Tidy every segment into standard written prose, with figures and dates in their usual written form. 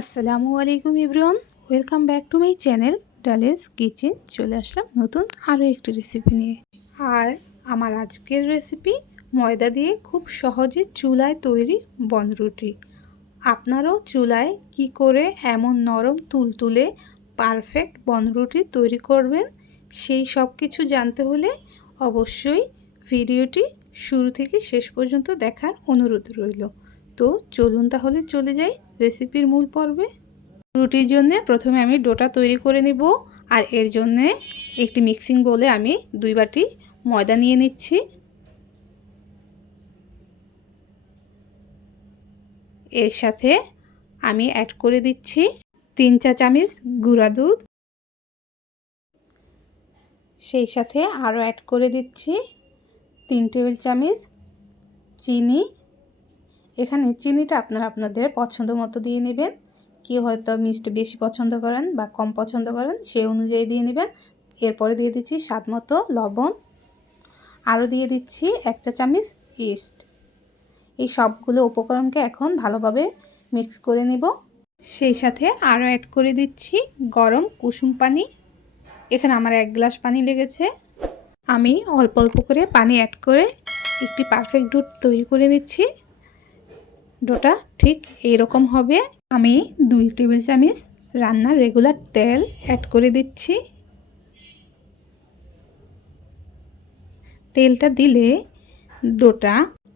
আসসালামু আলাইকুম everyone, welcome back to my channel ডালেস কিচেন। চলে আসলাম নতুন আরও একটি রেসিপি নিয়ে। আর আমার আজকের রেসিপি ময়দা দিয়ে খুব সহজে চুলায় তৈরি বনরুটি। আপনারাও চুলায় কি করে এমন নরম তুলতুলে পারফেক্ট বনরুটি তৈরি করবেন, সেই সব কিছু জানতে হলে অবশ্যই ভিডিওটি শুরু থেকে শেষ পর্যন্ত দেখার অনুরোধ রইল। তো চলুন তাহলে চলে যাই রেসিপির মূল পর্বে। রুটির জন্য প্রথমে আমি ডোটা তৈরি করে নেব। আর এর জন্য একটি মিক্সিং বোলে আমি 2 বাটি ময়দা নিয়ে নিচ্ছি। এর সাথে আমি অ্যাড করে দিচ্ছি 3 চা চামচ গুঁড়া দুধ। সেই সাথে আরও অ্যাড করে দিচ্ছি 3 টেবিল চামচ চিনি। এখানে চিনিটা আপনারা আপনাদের পছন্দ মতো দিয়ে নেবেন। কেউ হয়তো মিষ্টি বেশি পছন্দ করেন বা কম পছন্দ করেন, সেই অনুযায়ী দিয়ে নেবেন। এরপরে দিয়ে দিচ্ছি স্বাদ মতো লবণ, আরও দিয়ে দিচ্ছি 1 চা চামচ ইস্ট। এই সবগুলো উপকরণকে এখন ভালোভাবে মিক্স করে নেব। সেই সাথে আরও অ্যাড করে দিচ্ছি গরম কুসুম পানি। এখানে আমার 1 গ্লাস পানি লেগেছে। আমি অল্প অল্প করে পানি অ্যাড করে একটি পারফেক্ট ডো তৈরি করে নিচ্ছি। ডোটা ঠিক এইরকম হবে। আমি 2 টেবিল চামচ রান্নার রেগুলার তেল অ্যাড করে দিচ্ছি। তেলটা দিলে ডোটা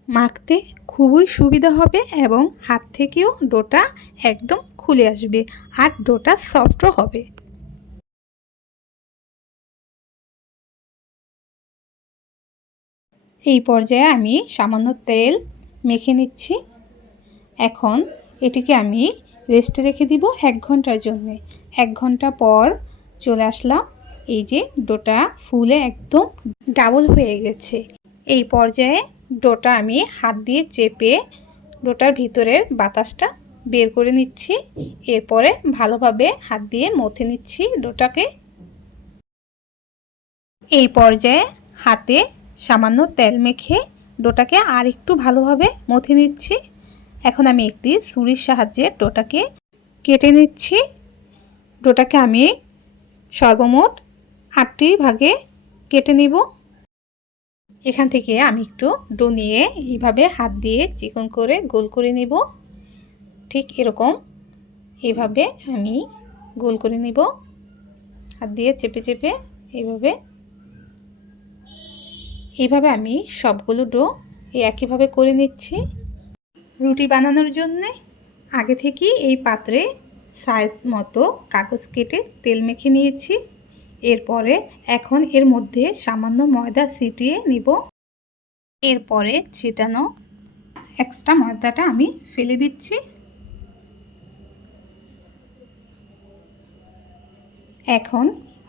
মাখতে খুবই সুবিধা হবে এবং হাত থেকেও ডোটা একদম খুলে আসবে আর ডোটা সফটও হবে। এই পর্যায়ে আমি সামান্য তেল মেখে নিচ্ছি। এখন এটিকে আমি রেস্টে রেখে দিব 1 ঘন্টার জন্য। 1 ঘন্টা পর চলে আসলাম। এই যে ডোটা ফুলে একদম ডাবল হয়ে গেছে। এই পর্যায়ে ডোটা আমি হাত দিয়ে চেপে ডোটার ভিতরের বাতাসটা বের করে নিচ্ছি। এরপরে ভালোভাবে হাত দিয়ে মথে নিচ্ছি ডোটাকে। এই পর্যায়ে হাতে সামান্য তেল মেখে ডোটাকে আর একটু ভালোভাবে মথে নিচ্ছি। এখন আমি একটি ছুরির সাহায্যে ডোটাকে কেটে নিচ্ছি। ডোটাকে আমি সর্বমোট 8টি ভাগে কেটে নিব। এখান থেকে আমি একটু ডো নিয়ে এইভাবে হাত দিয়ে চিকন করে গোল করে নিব। ঠিক এরকম এইভাবে আমি গোল করে নিব, হাত দিয়ে চেপে চেপে এইভাবে আমি সবগুলো ডো একইভাবে করে নিচ্ছি। রুটি বানানোর জন্য আগে থেকে এই পাত্রে সাইজ মতো কাগজ কেটে তেল মেখে নিয়েছি। এরপরে এখন এর মধ্যে সামান্য ময়দা ছিটিয়ে নিব। এরপরে ছিটানো এক্সট্রা ময়দাটা আমি ফেলে দিচ্ছি। এখন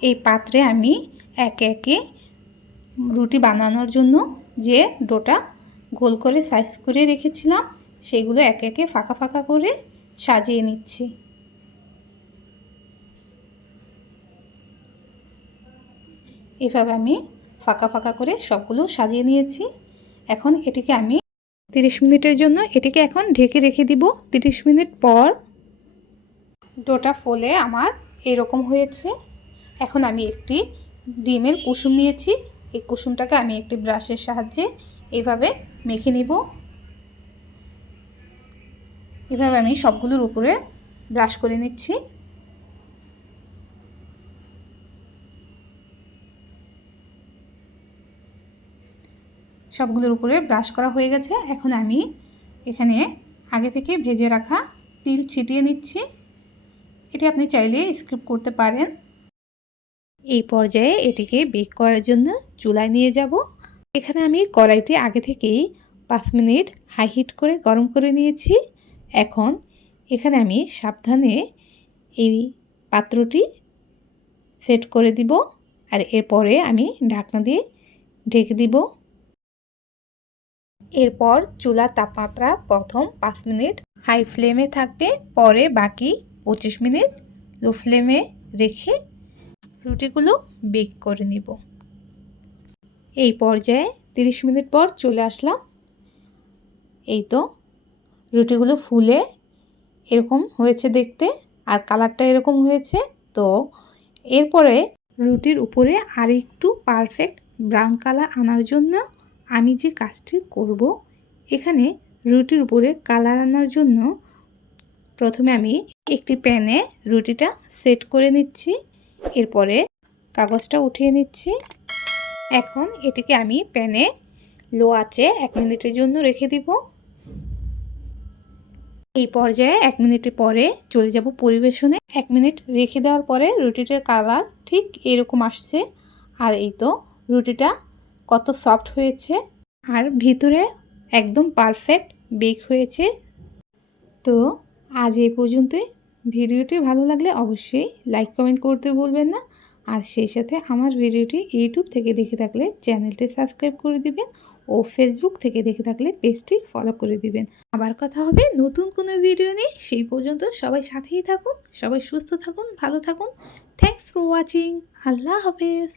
এই পাত্রে আমি একে একে রুটি বানানোর জন্য যে ডোটা গোল করে সাইজ করে রেখেছিলাম সেগুলো একে একে ফাঁকা ফাঁকা করে সাজিয়ে নিচ্ছি। এভাবে আমি ফাঁকা ফাঁকা করে সবগুলো সাজিয়ে নিয়েছি। এখন এটিকে আমি 30 মিনিটের জন্য এটিকে এখন ঢেকে রেখে দিব। 30 মিনিট পর ডোটা ফোলে আমার এরকম হয়েছে। এখন আমি একটি ডিমের কুসুম নিয়েছি। এই কুসুমটাকে আমি একটি ব্রাশের সাহায্যে এইভাবে মেখে নিব। এভাবে আমি সবগুলোর উপরে ব্রাশ করে নিচ্ছি। সবগুলোর উপরে ব্রাশ করা হয়ে গেছে। এখন আমি এখানে আগে থেকে ভেজে রাখা তিল ছিটিয়ে নিচ্ছি। এটি আপনি চাইলে স্কিপ করতে পারেন। এই পর্যায়ে এটিকে বেক করার জন্য চুলায় নিয়ে যাব। এখানে আমি কড়াইটি আগে থেকেই 5 মিনিট হাই হিট করে গরম করে নিয়েছি। এখন এখানে আমি সাবধানে এই পাত্রটি সেট করে দিব আর এরপরে আমি ঢাকনা দিয়ে ঢেকে দিব। এরপর চুলার তাপমাত্রা প্রথম 5 মিনিট হাই ফ্লেমে থাকবে, পরে বাকি 25 মিনিট লো ফ্লেমে রেখে রুটিগুলো বেক করে নিব। এই পর্যায়ে 30 মিনিট পর চলে আসলাম। এই তো রুটিগুলো ফুলে এরকম হয়েছে দেখতে, আর কালারটা এরকম হয়েছে। তো এরপরে রুটির উপরে আর একটু পারফেক্ট ব্রাউন কালার আনার জন্য আমি যে কাজটি করব, এখানে রুটির উপরে কালার আনার জন্য প্রথমে আমি একটি প্যানে রুটিটা সেট করে নিচ্ছি। এরপরে কাগজটা উঠিয়ে নিচ্ছি। এখন এটিকে আমি প্যানে লো আঁচে 1 মিনিটের জন্য রেখে দিব। এই পর্যায়ে 1 মিনিটের পরে চলে যাব পরিবেশনে। 1 মিনিট রেখে দেওয়ার পরে রুটিটার কালার ঠিক এরকম আসছে। আর এই তো রুটিটা কত সফট হয়েছে, আর ভিতরে একদম পারফেক্ট বেক হয়েছে। তো আজ এই পর্যন্তই। ভিডিওটি ভালো লাগলে অবশ্যই লাইক কমেন্ট করতে ভুলবেন না। আর সেই সাথে আমার ভিডিওটি ইউটিউব থেকে দেখে থাকলে চ্যানেলটি সাবস্ক্রাইব করে দিবেন ও ফেসবুক থেকে দেখে থাকলে পেজটি ফলো করে দিবেন। আবার কথা হবে নতুন কোনো ভিডিও নিয়ে। সেই পর্যন্ত সবাই সাথেই থাকুন, সবাই সুস্থ থাকুন, ভালো থাকুন। Thanks for watching. আল্লাহ হাফেজ।